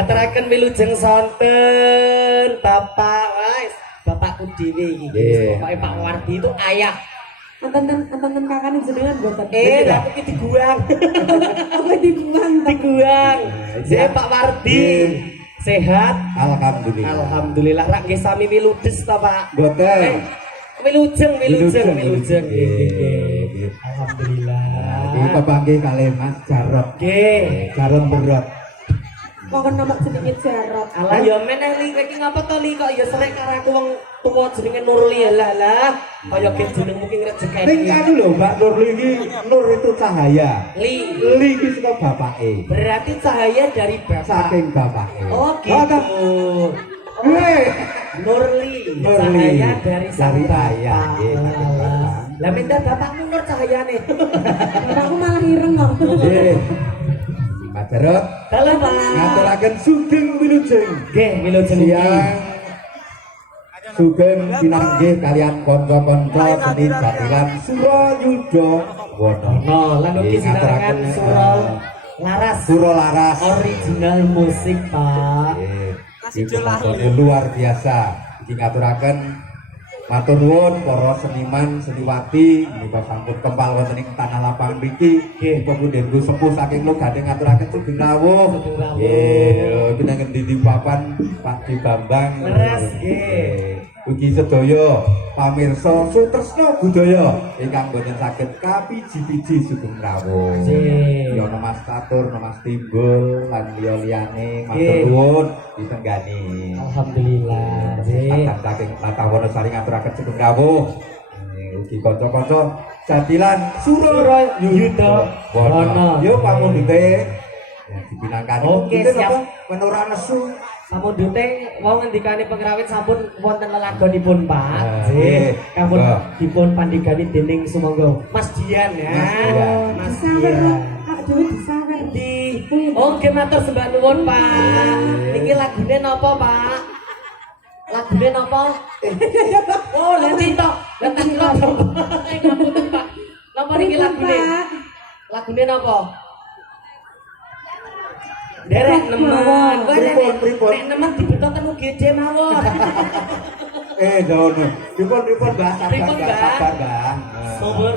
ngaturaken wilujeng sonten Bapak Bapakku dhewe iki. Pokoke Pak Wardi itu ayah. Anten kakane jenengan mboten. Lah iki diguang. Apa diguang? Diguang. Saya Pak Wardi sehat. Alhamdulillah. Alhamdulillah rak nggih sami wiludes ta Pak. Mboten. Wilujeng. Nggih. Alhamdulillah. Iki pepanggih kalih Mas Jarot. Nggih. Jarot Berot. Kok nama jenenge Jarot. Alah ya meneh li iki ngapa to li kok ya srek karo aku wong tuwa jenenge Nurli lah. Kaya ge jenengmu ki rezekine. Ning anu lho Mbak Nurli iki Nur itu cahaya. Li iki saka bapake. Berarti cahaya dari bapak. Saking bapake. Oh gitu. Nurli cahaya dari sang ayah. Lah minta bapakmu Nur cahayane. Bapakku malah ireng kok. Nggih. Pak Jarot. Halo Pak. Ngaturaken sugeng wilujeng. Nggih, wilujeng siang. Sugeng pinanggih kalian kanca-kanca seni jatilan Surayuda Wana. Lan ugi sinarengan Sura Laras. Original musik, Pak. Ini luar biasa. Iki ngaturaken Matur nuwun para seniman seniwati menika sampun kempal wonten ing tanah lapang mriki. Nggih, kemudian sepuh saking Logate ngaturaken sugeng rawuh. Nggih, pinangen Didi Papan Pak Di Bambang. Leres nggih. Ugi sedaya pamirsa sutresna budaya ingkang boten saged kapiji-piji sugeng rawuh. Nggih. Ya ana Mas Catur, Mas Timbul, lan liyane matur Nggih. nuwun ditenggani. Alhamdulillah. Nggih. Saking saking Lata Wonosari ngaturaken sugeng rawuh. Ugi kanca-kanca jadilan Surayuda Wana. Yo pamundhute ya dipinangkani. Oke, Mungkin siap. apa? Menora nesu. Samundute wau ngendikane pengrawit sampun wonten lelagonipun Pak. Nggih. Kampun Monggo. dipun pandhigani dening sumangga Mas Dian ya. Mas Dian. Mas Disawer Dian. Kak Dewi disawer. Di oke matur sembah nuwun Pak. Niki lagune napa Pak? Lagune napa? Oh, nanti tok. Nanti tok. Ngapunten Pak. Napa niki lagune? Lagune napa? Derek nemen. Pripun? Nek nemen dibetoten UGD mawon. Dono. Pripun bahasa Pripun, Mbak? sabar, Bang. Sober.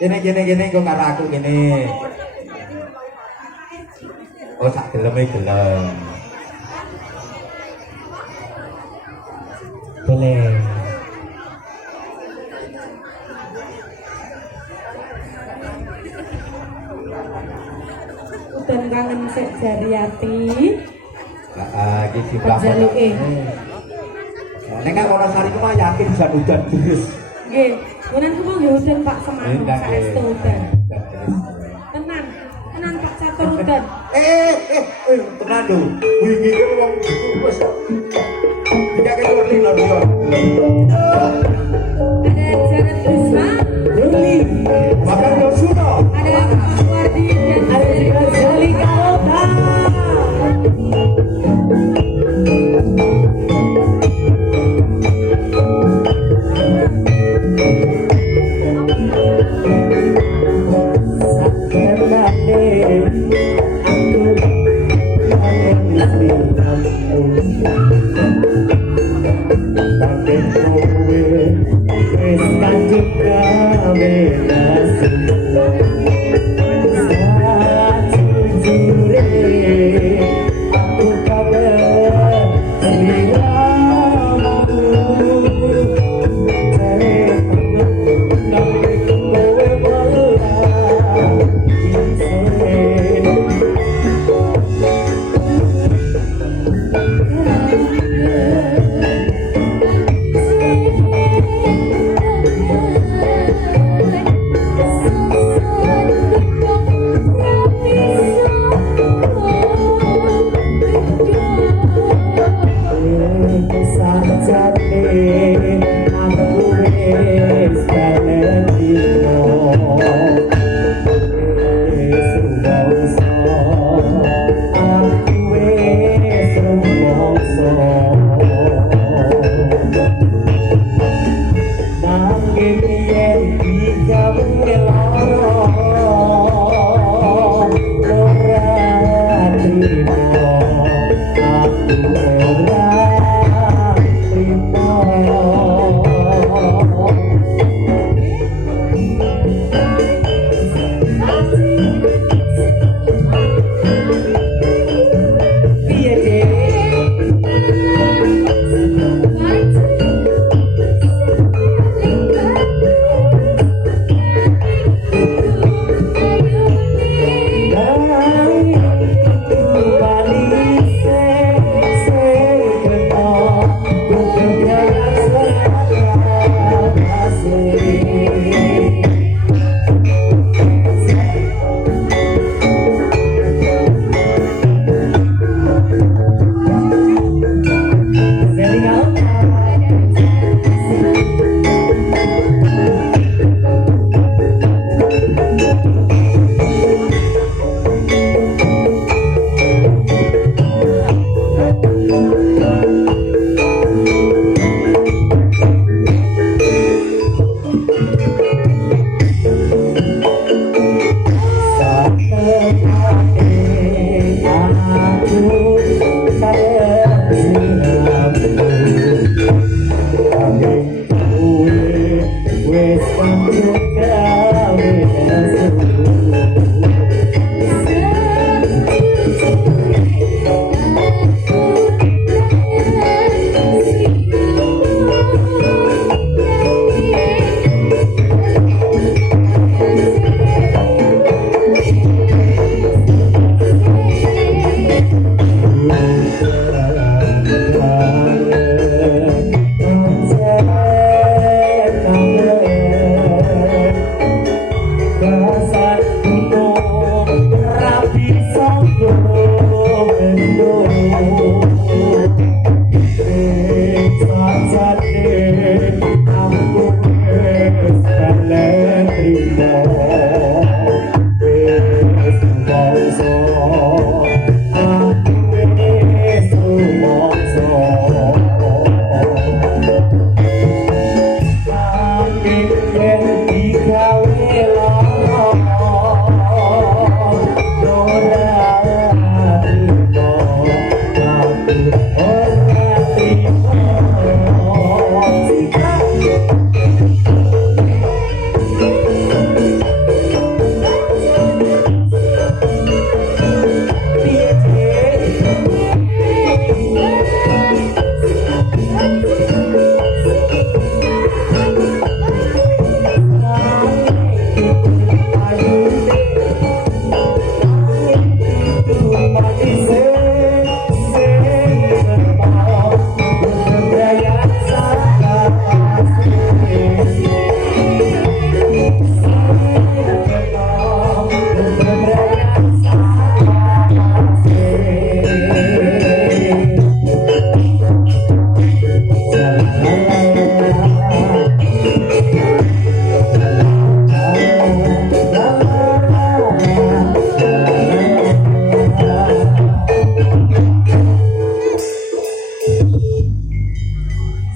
Gini kok karo aku gini. Oh, sak geleme gelem. Boleh. Udan kangen sik Jariati. Heeh, iki simplah. Penjaluke. Nek nang Wonosari ku mah yakin bisa udan terus. Nggih, kuwi ku mau udan Pak Semanuk saestu udan. Tenan, tenan Pak Catur udan. Tenan lho. Wingi ki wong wis dikake warni lho yo. Ada Janet Risma, Luli. Bakal Yosuno. ada Pak Wardi dan Ada Rizali Kalota.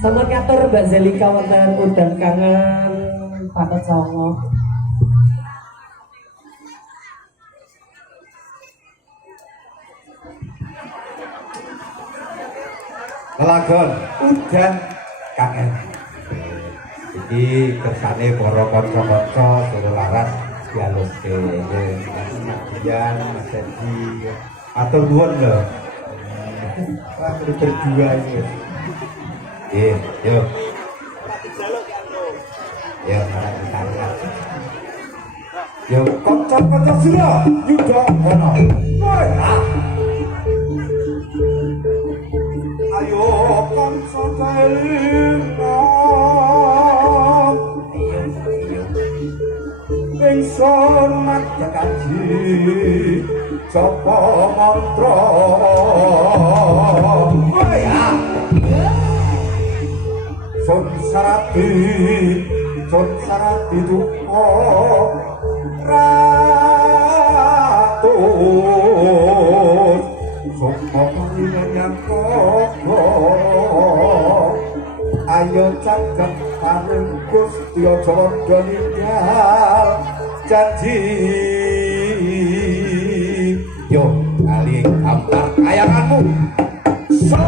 Sampun katur Mbak Zelika wonten udan kangen Patot Songo. Kelagon udan kangen. Iki kersane para kanca-kanca Solo Laras dialuske Dian Mas Edi. Atur nuwun lho. Wah, berdua ini. Yuk. Ya, marang kita. Yo, kanca-kanca sira, yuda ono. Woi, ayo kanca kaelinga. Ingsun madya kaji sapa mantra. Woi, Sun sarati duka ratus sapa panjenengan koko ayo caket paring Gusti aja padha ninggal janji yo kali gambar kayanganmu so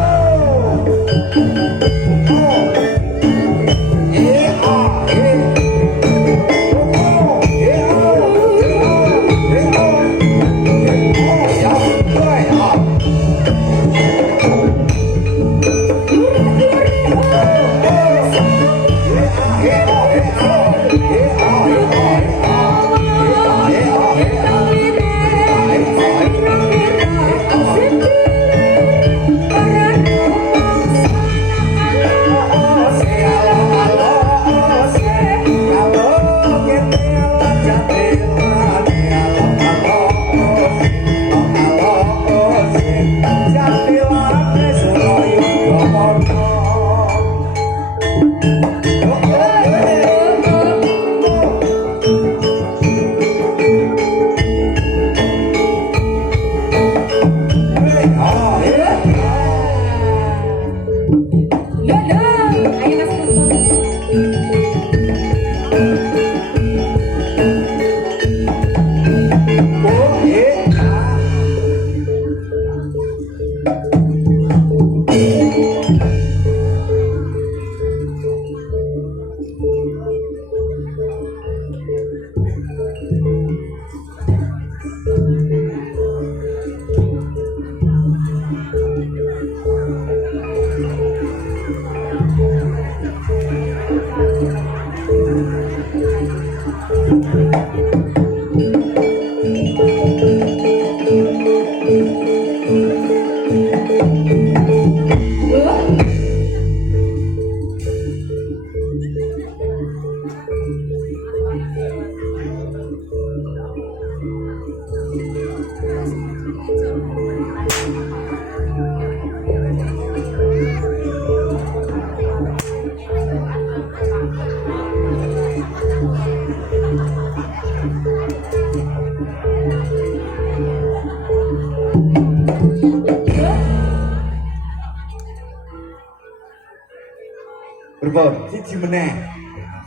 Berbon, siji meneh.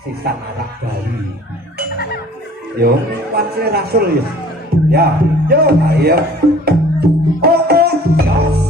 Sisan anak Bali. Yo, wancine rasul yo. Ya, yo, ayo. Oh, jos.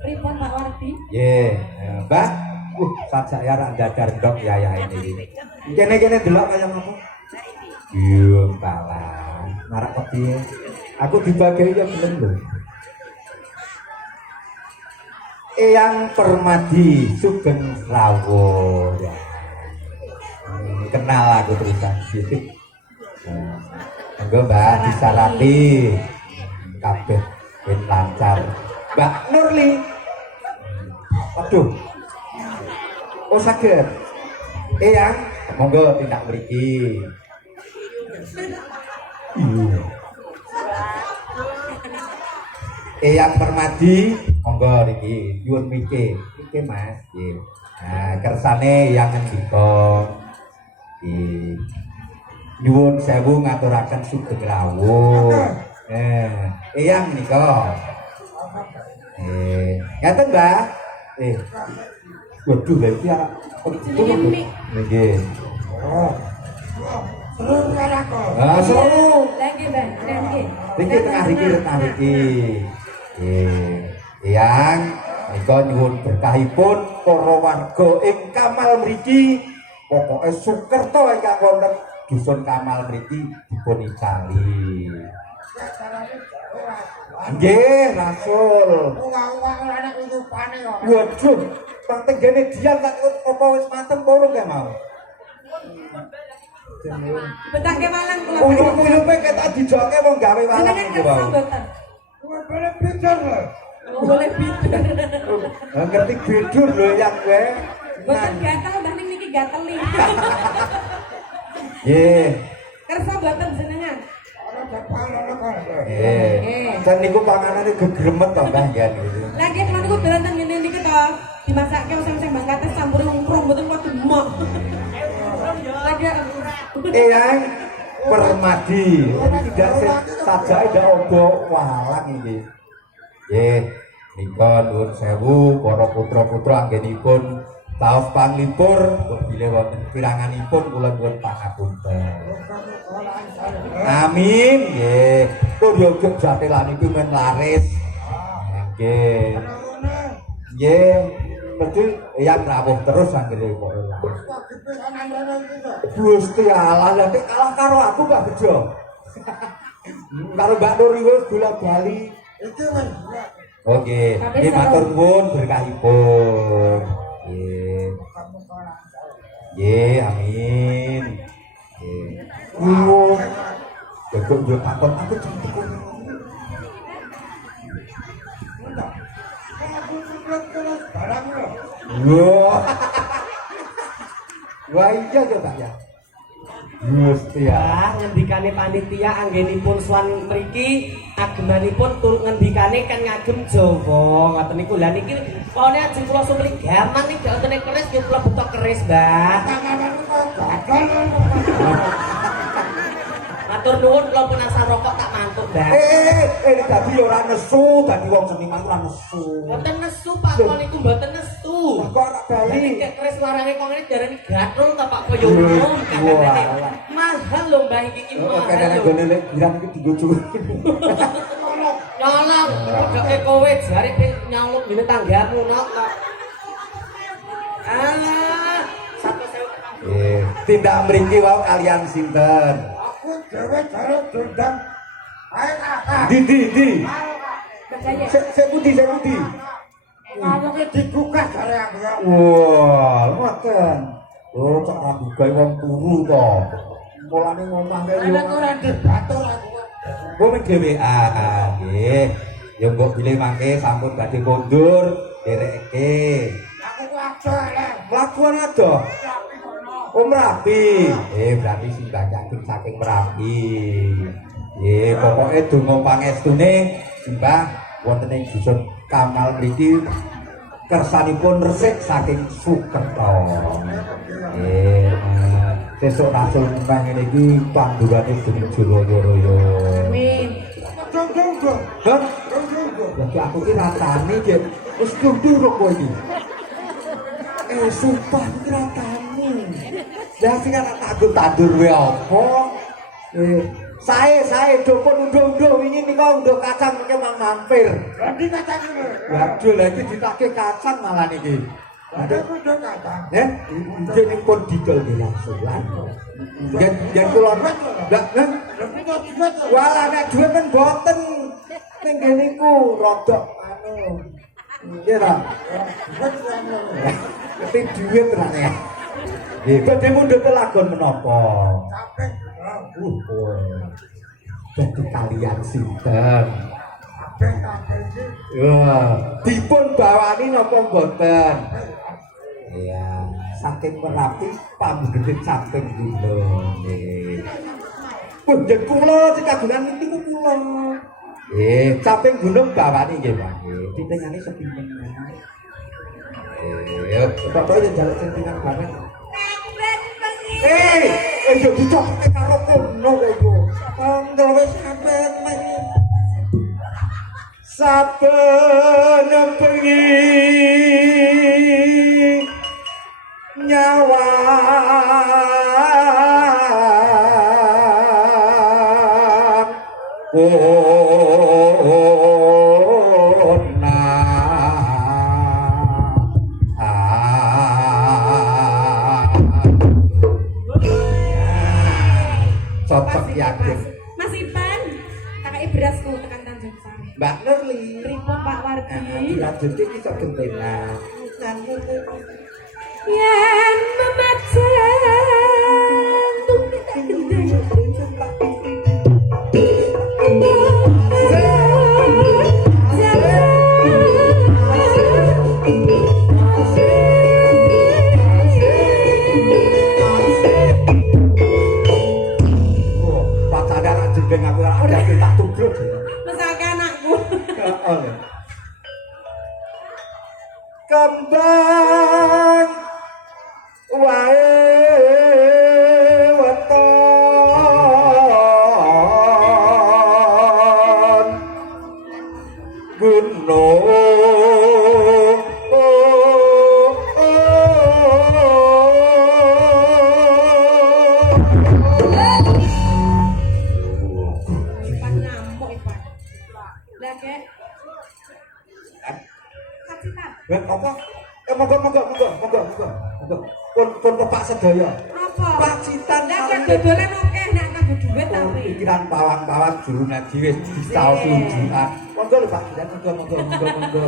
Pripun Pak Wardi? Mbak. Sajak ya rak dadar ndok ya ini. Kene-kene delok kaya ngopo? Iya, kalah. Marak kepiye? Aku dibagi ya gelem lho. Eyang Permadi Sugeng Rawuh. Ya. Kenal aku terusan gitu. Monggo Mbak disarati. Kabeh ben lancar. Mbak Nurli. Waduh. Oh saged. Eyang, monggo tindak mriki. Eyang Permadi, monggo niki nyuwun miki. Iki Mas, nggih. Nah, kersane Eyang ngendika. Nyuwun sewu ngaturaken sugeng rawuh. Eyang nika. Ngaten, Mbak. Waduh, lha iki arek nggih. Seru karo aku. Seru. Lagi, Bang. Lagi. Iki tengah iki. Eyang nika nyuwun berkahipun para warga ing Kamal mriki. Pokoke Sukerto ingkang wonten dusun Kamal mriki dipun icali. Nggih, Rasul. Uang-uang anak utupane kok. Waduh, tang tenggene dian tak apa wis mateng kurung ya mau. Betake malang kula. Uyup-uyupe ketok dijoke wong gawe walang Jenengan iki kersa wae. mboten? Boleh bicar lho. Boleh bidur. Ngerti bidur lho yang kowe. Mboten gatel, mbah ning niki gateli. Nggih. Kersa mboten jenengan. Ora depan ora kok. Nggih. Dan niku panganane gegremet to Mbah nggih niku. Lagi kalau niku dolan teng ngene niku to, dimasake usang-usang mangkate campur ngkrong mboten kudu mok. Lagi Eyang Permadi. Tidak saja ada obo walang iki. Nggih. Nika nuwun sewu para putra-putra anggenipun taos panglipur bile wonten piranganipun kula nyuwun pangapunten. Amin nggih. Tur yo jatelanipun men laris. Nggih. Nggih, mesti yang rawuh terus anggere kok. Gusti Allah, lha nek kalah karo aku Mbak Bejo. Karo Mbak Nur wis bola-bali. Iki wis. Oke, ini matur nuwun berkahipun. Nggih, amin. Nggih. Kok yo takon aku jeneng kok. Wah. Wah iya ya Pak ya. Gusti ya. Bah, ngendikane panitia anggenipun swan mriki agemanipun tur ngendikane kan ngagem Jawa. Ngoten niku. Lah niki pone ajeng kula sumri gaman niki wonten keris nggih kula buta keris, Mbah. Matur nuwun kula pun asal rokok tak mantuk, Mbah. Dadi ora nesu, dadi wong seniman ora nesu. Mboten nesu Pak, kula niku mboten nesu. Kok ora bali? Nek keris larange kok ngene darani gatul ta Pak kaya umum kadang-kadang. Mahal lho Mbah iki mahal. Kadang-kadang gone lek girang iki dienggo cuwuk. Nyolong, pojoke kowe jare ping nyolong dene tanggamu nok. Alah, satu sewu. Tindak mriki wae kalian sinten? Aku dhewe jare dendam. Ae kakak. Di. Bajaya. Sik pundi? Ngomongke digugah jare aku ya. Wah, ngoten. Oh, cok rabu gawe wong turu to. Mulane ngomong kaya Ana ora debatur aku. Kok men dhewean nggih. Ya mbok bilih mangke sampun badhe kondur, dereke. Aku ku aja elek. Mlakuan adoh. Oh Merapi. Berarti sing banyakin saking Merapi. Pokoke donga pangestune Simbah wonten ing dusun Kamal mriki kersanipun resik saking Sukerto. Sesuk rasul nang ngene iki pandurane dening Joloworoyo. Amin. Dong. Hah? Jadi aku ki ratane jek wis durung kowe iki. Sumpah iki ratane. Lah sing ana tak tandur wae apa? Sae dopon undo-undo wingi nika undo kacang mengke mampir. Nanti kacang iki. Waduh lha iki ditake kacang malah niki. Ada kudu kacang. Jeneng pun didol langsungan. Yen kula ndak Tapi kok dibuat. walah nek dhuwit men boten ning kene iku rodok anu. Nggih ta? Tapi dhuwit rane. Nggih, badhe mundhut lagon menapa? Capek. Jadi kalian sinten? Capek iki. Wah, dipun bawani napa mboten? Iya, saking Merapi pamudhut saking kula. Nggih. Punjen kula sing kagungan niku kula. Saking gunung bawani nggih, Pak. Ditengane sepinten. Ya, kok yo jaluk sentingan banget. Yo dicocoke karo kono kowe. Angel wis sampean men. Saben bengi nyawa cocok yakin Mas Ipan, kakak berasku tekan Tanjung Sari. Mbak Nurli Pripun Pak Wardi? dilanjutin iso gentenan Yen memacen tumpit gendeng. Ipan ngamuk Ipan. Lah kek. Kacitan. Apa? Monggo. Pun Pak sedaya. Apa? Pak Citan Lah kek dodolan akeh nek nanggo dhuwit Oh, tapi. pikiran pawang-pawang juru ngaji wis disaos unjukan. Monggo lho Pak Citan, monggo.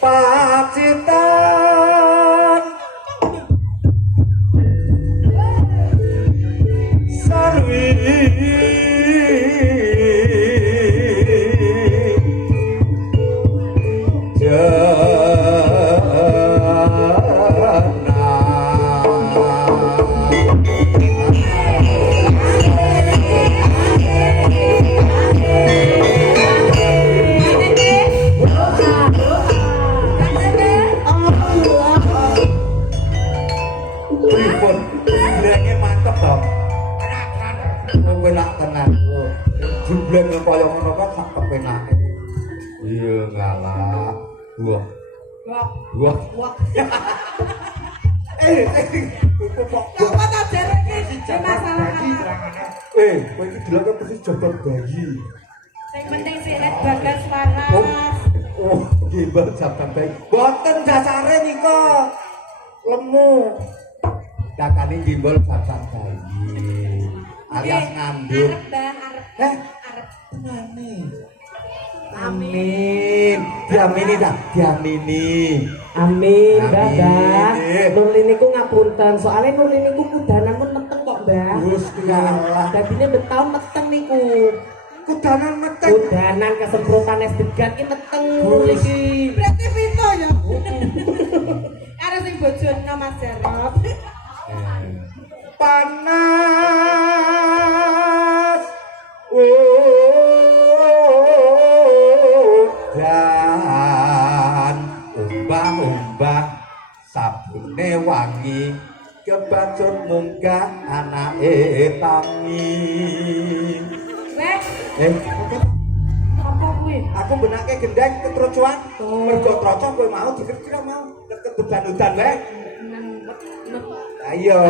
Pak Citan. Sarwi. Pripun? Blenge mantep to. Kowe nak tenan. Jubleng kaya ngono kok sak kepenake. Iya ngalah. Wah. Wah. Apa tak dereke iki masalah apa? Kowe iki delok persis jabang bayi. Sing penting sehat bagas waras. Oh, gembel jabang bayi. Boten dasare nika. Lemu. Dakane gimbal jabang bayi. Alias ngandung. Arep Bang, arep. Arep. Tenane. Amin. Diamini dah, diamini. Amin, Mbak. Amin. Nurlin niku ngapunten, soalnya Nurlin niku kudanan pun meteng kok, Mbak. Gusti Allah. Dadine betaun meteng niku. Kudanan meteng. Kudanan kesemprotan es degan ki meteng Nurlin iki. Berarti pinto ya. Karo sing bojone Mas Jarot. Panas. Dan umbah-umbah sabune wangi kebacut munggah anake tangi. Weh, apa kuwi? Aku benake gendeng ketrocoan. Mergo troco kowe mau dikira mau deket bebanudan wae. Ayo.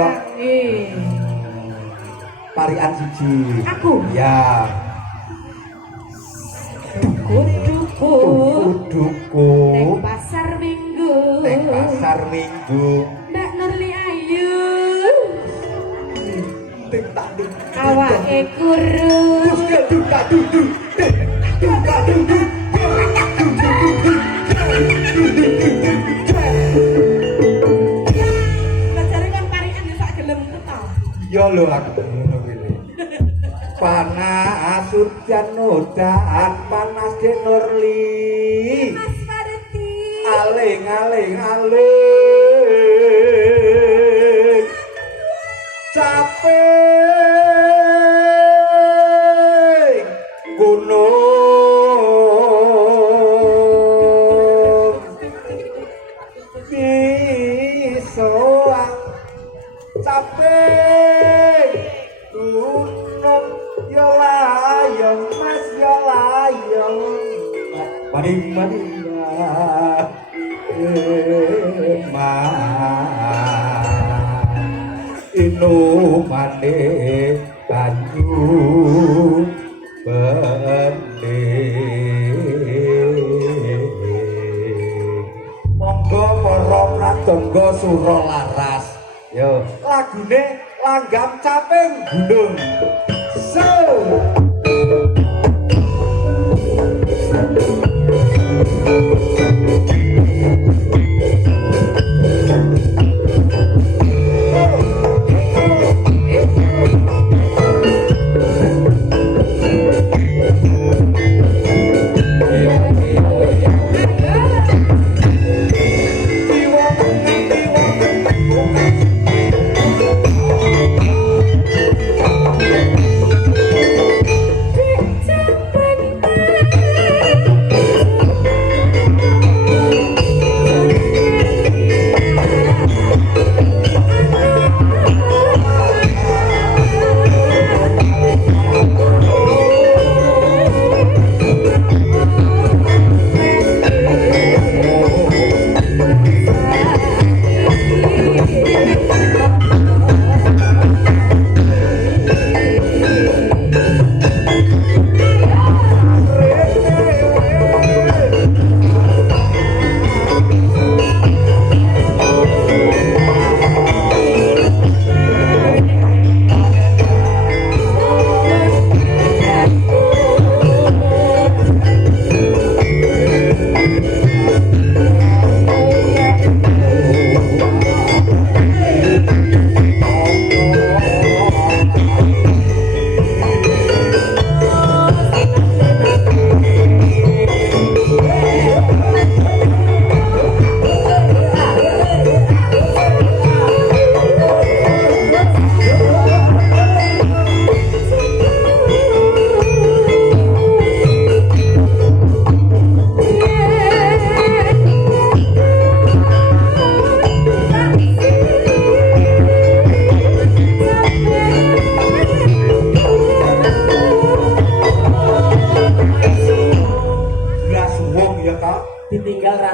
Parian siji. Aku. Ya. Duku. Duku. Neng pasar Minggu. Neng pasar Minggu. Mbak Nurli ayu. Ting tak ding. Awake kurus. Duka dudu. Duka dudu. Bajare kan parian ya sak gelemku ta. Iya lho aku ngono kuwi. Panas hujan udan panas de Nurli. Mas Farti. Aling. Capek gunung bisoa capek gunung yo layang mas yo layang maning inu mane banyu bende monggo para pratangga sura laras yo lagune langgam caping gunung so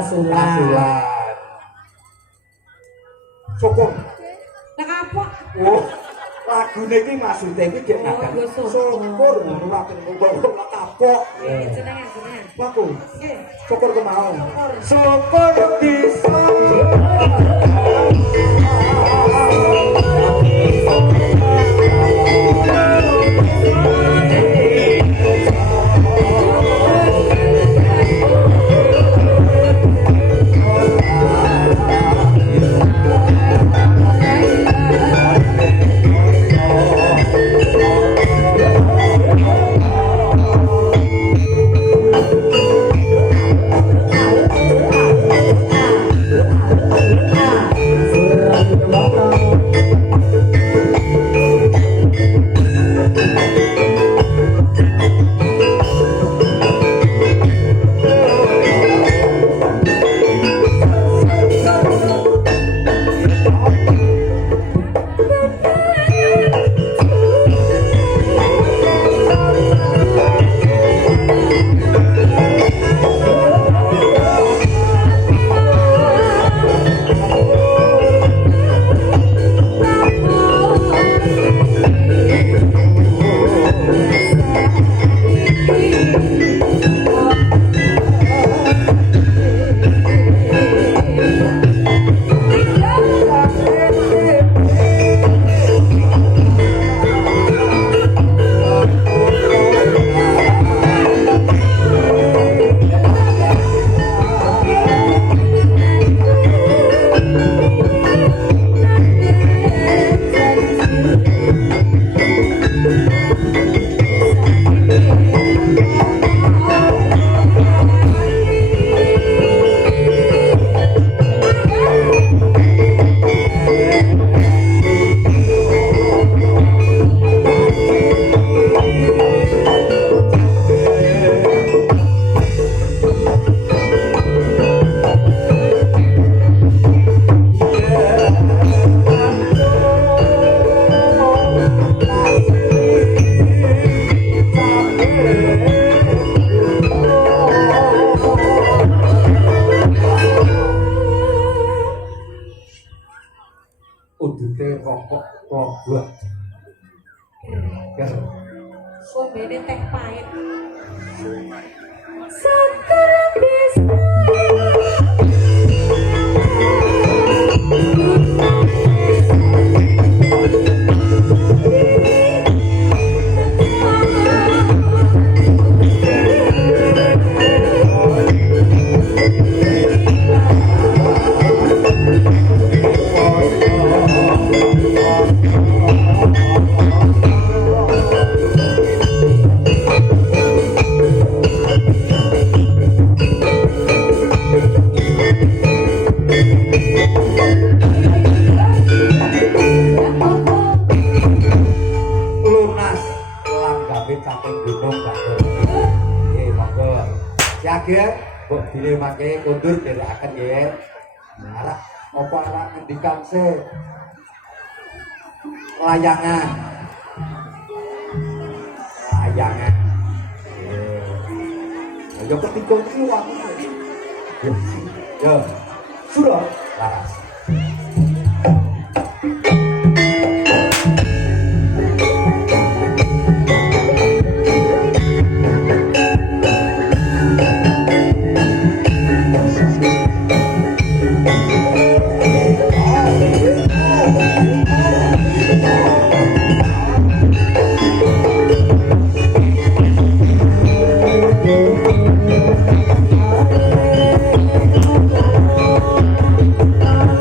Rasulan. Rasulan. Syukur. Lah apa? Oh, lagune iki maksude iki gek Oh, nakan. yo syukur. Syukur ora kena kapok. Jenengan. Aku Nggih. syukur kemau. Syukur bisa. Udute rokok robot. Ker. Sombene teh pahit. Lunas langgawe saking gunung Batur. Nggih, monggo. Siage, mbok dilemake kondur derekaken nggih. Arek apa arek ngendikan se layangan. Layangan. Ayo ketika iki wae. Yo. Sudah laras. Thank